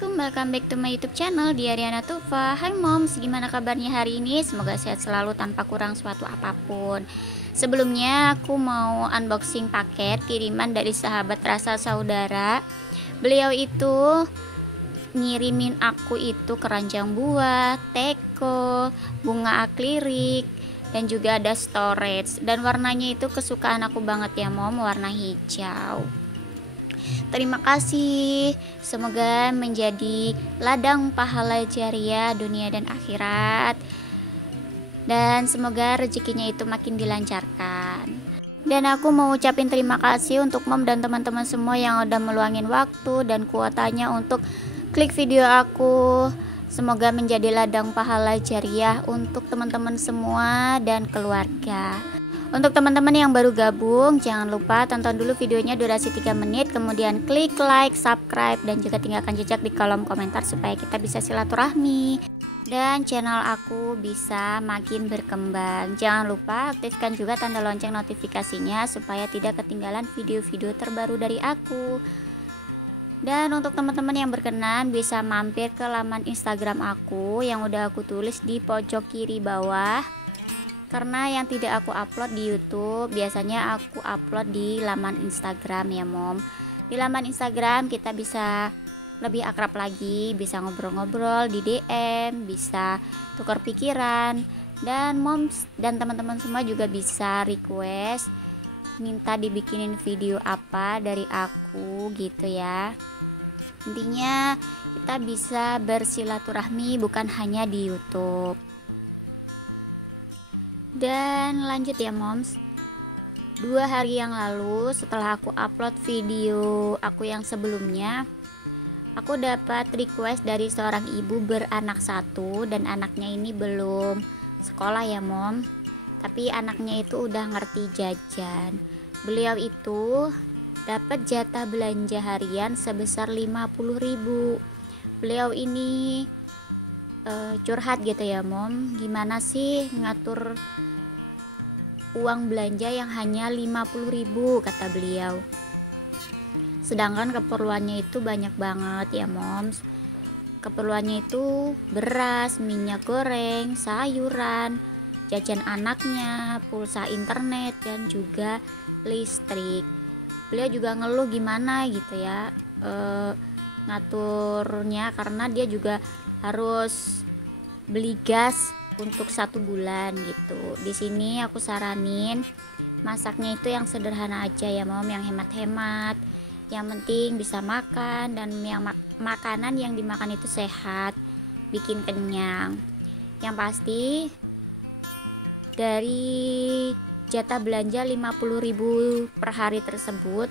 Assalamualaikum, welcome back to my YouTube channel Diariana Tufa. Hai moms, gimana kabarnya hari ini? Semoga sehat selalu tanpa kurang suatu apapun. Sebelumnya aku mau unboxing paket kiriman dari sahabat rasa saudara. Beliau itu ngirimin aku itu keranjang buah, teko, bunga akrilik, dan juga ada storage. Dan warnanya itu kesukaan aku banget ya mom, warna hijau. Terima kasih, semoga menjadi ladang pahala jariah dunia dan akhirat, dan semoga rezekinya itu makin dilancarkan. Dan aku mau ucapin terima kasih untuk mom dan teman-teman semua yang udah meluangin waktu dan kuotanya untuk klik video aku. Semoga menjadi ladang pahala jariah untuk teman-teman semua dan keluarga. Untuk teman-teman yang baru gabung, jangan lupa tonton dulu videonya durasi 3 menit, kemudian klik like, subscribe, dan juga tinggalkan jejak di kolom komentar supaya kita bisa silaturahmi dan channel aku bisa makin berkembang. Jangan lupa aktifkan juga tanda lonceng notifikasinya supaya tidak ketinggalan video-video terbaru dari aku. Dan untuk teman-teman yang berkenan bisa mampir ke laman Instagram aku yang udah aku tulis di pojok kiri bawah. Karena yang tidak aku upload di YouTube, biasanya aku upload di laman Instagram ya mom. Di laman Instagram kita bisa lebih akrab lagi, bisa ngobrol-ngobrol di DM, bisa tukar pikiran. Dan moms dan teman-teman semua juga bisa request, minta dibikinin video apa dari aku gitu ya. Intinya kita bisa bersilaturahmi bukan hanya di YouTube. Dan lanjut ya moms, 2 hari yang lalu setelah aku upload video aku yang sebelumnya, aku dapat request dari seorang ibu beranak 1 dan anaknya ini belum sekolah ya mom, tapi anaknya itu udah ngerti jajan. Beliau itu dapat jatah belanja harian sebesar 50.000. Beliau ini curhat gitu ya mom, gimana sih ngatur uang belanja yang hanya 50.000 kata beliau, sedangkan keperluannya itu banyak banget ya moms. Keperluannya itu beras, minyak goreng, sayuran, jajan anaknya, pulsa internet, dan juga listrik. Beliau juga ngeluh gimana gitu ya ngaturnya, karena dia juga harus beli gas untuk 1 bulan gitu. Di sini aku saranin masaknya itu yang sederhana aja ya mom, yang hemat-hemat, yang penting bisa makan, dan yang makanan yang dimakan itu sehat, bikin kenyang. Yang pasti dari jatah belanja 50.000 per hari tersebut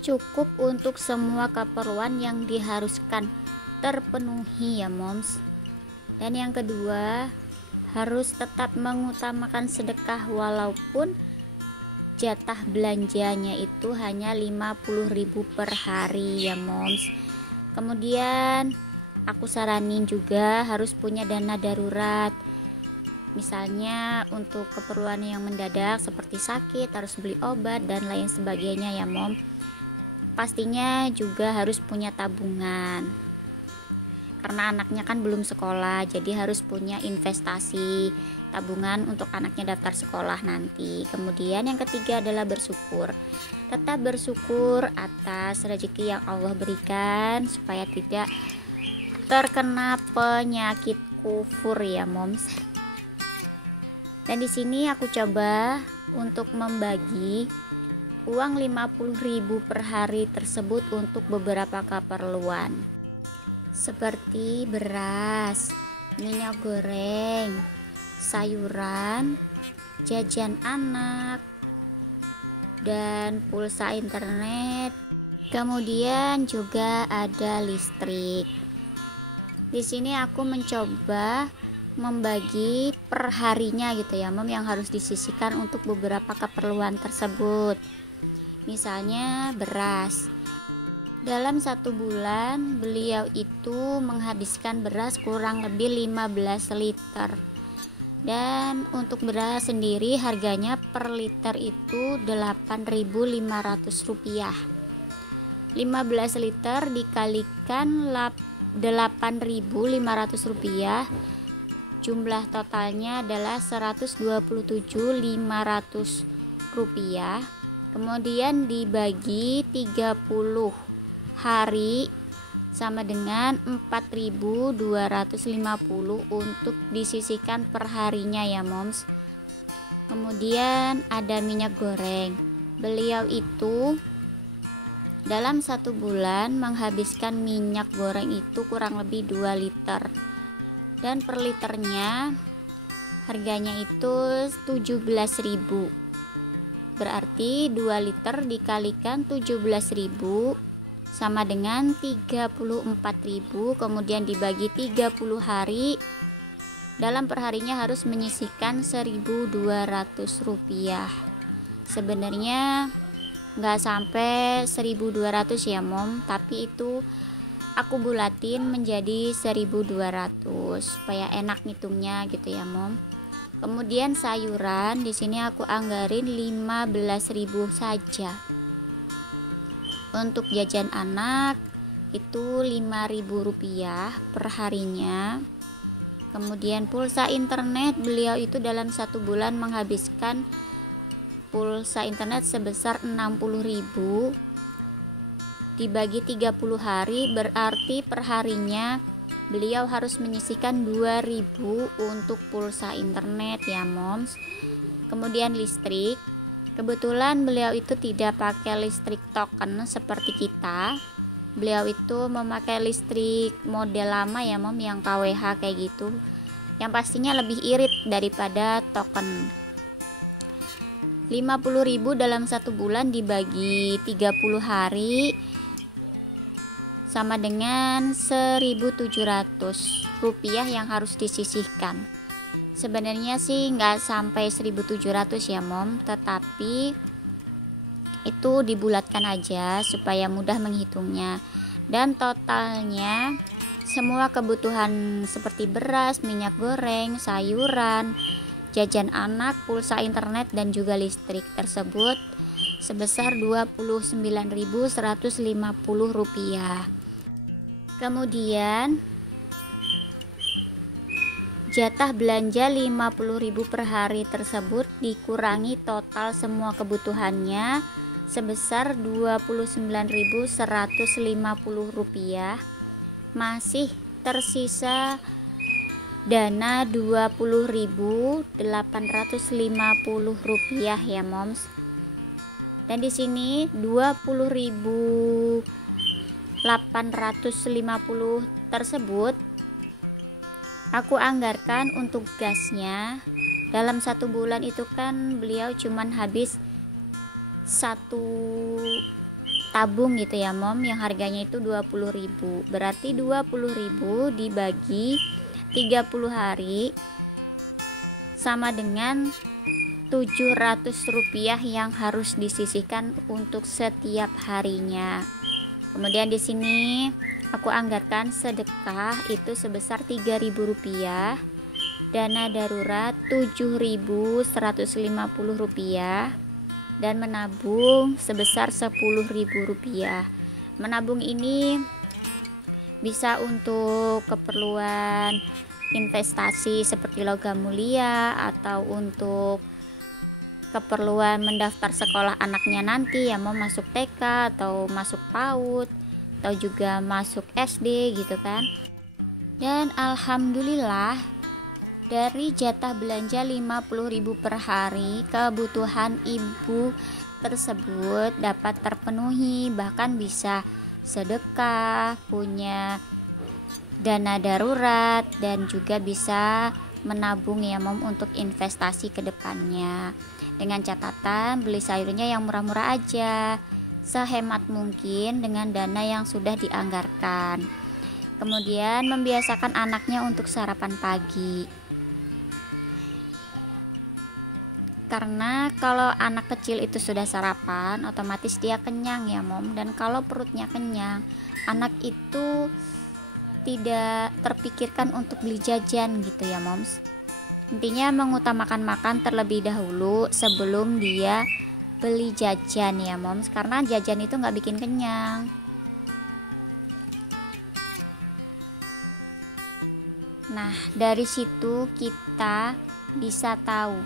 cukup untuk semua keperluan yang diharuskan terpenuhi ya moms. Dan yang kedua, harus tetap mengutamakan sedekah walaupun jatah belanjanya itu hanya 50.000 per hari ya moms. Kemudian aku saranin juga harus punya dana darurat, misalnya untuk keperluan yang mendadak seperti sakit, harus beli obat dan lain sebagainya ya mom. Pastinya juga harus punya tabungan, karena anaknya kan belum sekolah, jadi harus punya investasi tabungan untuk anaknya daftar sekolah nanti. Kemudian yang ketiga adalah bersyukur. Tetap bersyukur atas rezeki yang Allah berikan supaya tidak terkena penyakit kufur ya moms. Dan di sini aku coba untuk membagi uang 50.000 per hari tersebut untuk beberapa keperluan seperti beras, minyak goreng, sayuran, jajan anak, dan pulsa internet. Kemudian juga ada listrik. Di sini aku mencoba membagi per harinya gitu ya mom, yang harus disisihkan untuk beberapa keperluan tersebut. Misalnya beras, dalam 1 bulan beliau itu menghabiskan beras kurang lebih 15 liter. Dan untuk beras sendiri harganya per liter itu Rp8.500. 15 liter dikalikan 8.500 rupiah, jumlah totalnya adalah 127.500 rupiah. Kemudian dibagi 30 hari sama dengan 4.250 untuk disisihkan per harinya ya moms. Kemudian ada minyak goreng. Beliau itu dalam 1 bulan menghabiskan minyak goreng itu kurang lebih 2 liter, dan per liternya harganya itu 17.000. Berarti 2 liter dikalikan 17.000 sama dengan 34.000, kemudian dibagi 30 hari. Dalam perharinya harus menyisihkan 1.200 rupiah. Sebenarnya nggak sampai 1.200 ya mom, tapi itu aku bulatin menjadi 1.200 supaya enak ngitungnya gitu ya mom. Kemudian sayuran di sini aku anggarin 15.000 saja. Untuk jajan anak itu 5.000 rupiah per harinya. Kemudian pulsa internet, beliau itu dalam 1 bulan menghabiskan pulsa internet sebesar 60.000 dibagi 30 hari, berarti perharinya beliau harus menyisihkan 2.000 untuk pulsa internet ya moms. Kemudian listrik, kebetulan beliau itu tidak pakai listrik token seperti kita. Beliau itu memakai listrik model lama ya mom, yang KWH kayak gitu, yang pastinya lebih irit daripada token. 50.000 dalam 1 bulan dibagi 30 hari sama dengan 1.700 rupiah yang harus disisihkan. Sebenarnya sih nggak sampai 1.700 ya mom, tetapi itu dibulatkan aja supaya mudah menghitungnya. Dan totalnya semua kebutuhan seperti beras, minyak goreng, sayuran, jajan anak, pulsa internet dan juga listrik tersebut sebesar 29.150 rupiah. Kemudian jatah belanja 50.000 per hari tersebut dikurangi total semua kebutuhannya sebesar 29.150 rupiah. Masih tersisa dana 20.850 rupiah ya moms. Dan di sini 20.850 tersebut aku anggarkan untuk gasnya. Dalam 1 bulan itu kan beliau cuman habis 1 tabung gitu ya mom, yang harganya itu 20.000. Berarti 20.000 dibagi 30 hari sama dengan 700 rupiah yang harus disisihkan untuk setiap harinya. Kemudian di sini aku anggarkan sedekah itu sebesar 3.000 rupiah, dana darurat 7.150 rupiah, dan menabung sebesar 10.000 rupiah. Menabung ini bisa untuk keperluan investasi seperti logam mulia, atau untuk keperluan mendaftar sekolah anaknya nanti yang mau masuk TK atau masuk PAUD atau juga masuk SD gitu kan. Dan alhamdulillah dari jatah belanja 50.000 per hari, kebutuhan ibu tersebut dapat terpenuhi, bahkan bisa sedekah, punya dana darurat, dan juga bisa menabung ya mom untuk investasi ke depannya. Dengan catatan beli sayurnya yang murah-murah aja, sehemat mungkin dengan dana yang sudah dianggarkan. Kemudian membiasakan anaknya untuk sarapan pagi, karena kalau anak kecil itu sudah sarapan otomatis dia kenyang ya mom. Dan kalau perutnya kenyang, anak itu tidak terpikirkan untuk beli jajan gitu ya moms. Intinya mengutamakan makan terlebih dahulu sebelum dia beli jajan ya moms, karena jajan itu nggak bikin kenyang. Nah, dari situ kita bisa tahu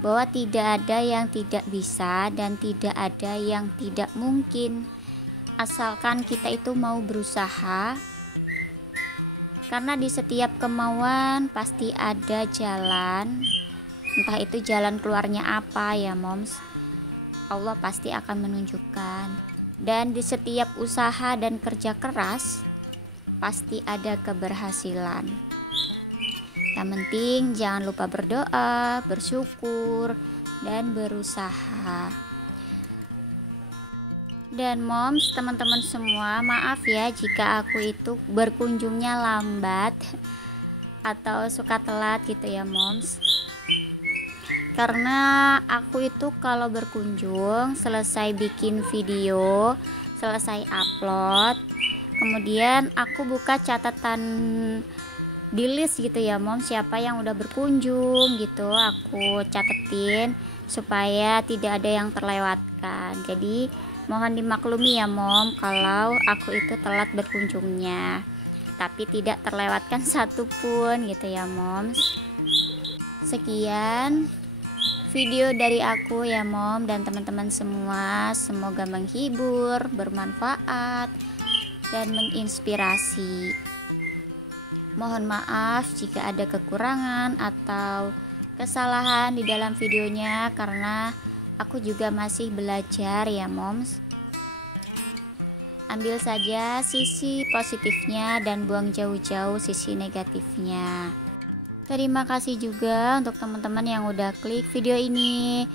bahwa tidak ada yang tidak bisa dan tidak ada yang tidak mungkin, asalkan kita itu mau berusaha. Karena di setiap kemauan pasti ada jalan, entah itu jalan keluarnya apa ya moms, Allah pasti akan menunjukkan. Dan di setiap usaha dan kerja keras pasti ada keberhasilan. Yang penting jangan lupa berdoa, bersyukur, dan berusaha. Dan moms, teman-teman semua, maaf ya jika aku itu berkunjungnya lambat atau suka telat gitu ya moms. Karena aku itu kalau berkunjung selesai bikin video, selesai upload, kemudian aku buka catatan di list gitu ya mom, siapa yang udah berkunjung gitu aku catetin supaya tidak ada yang terlewatkan. Jadi mohon dimaklumi ya mom kalau aku itu telat berkunjungnya, tapi tidak terlewatkan satupun gitu ya moms. Sekian video dari aku ya mom dan teman-teman semua, semoga menghibur, bermanfaat, dan menginspirasi. Mohon maaf jika ada kekurangan atau kesalahan di dalam videonya, karena aku juga masih belajar ya moms. Ambil saja sisi positifnya dan buang jauh-jauh sisi negatifnya. Terima kasih juga untuk teman-teman yang udah klik video ini,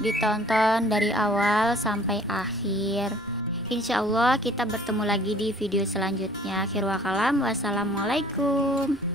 ditonton dari awal sampai akhir. Insya Allah kita bertemu lagi di video selanjutnya. Akhirul kalam, wassalamualaikum.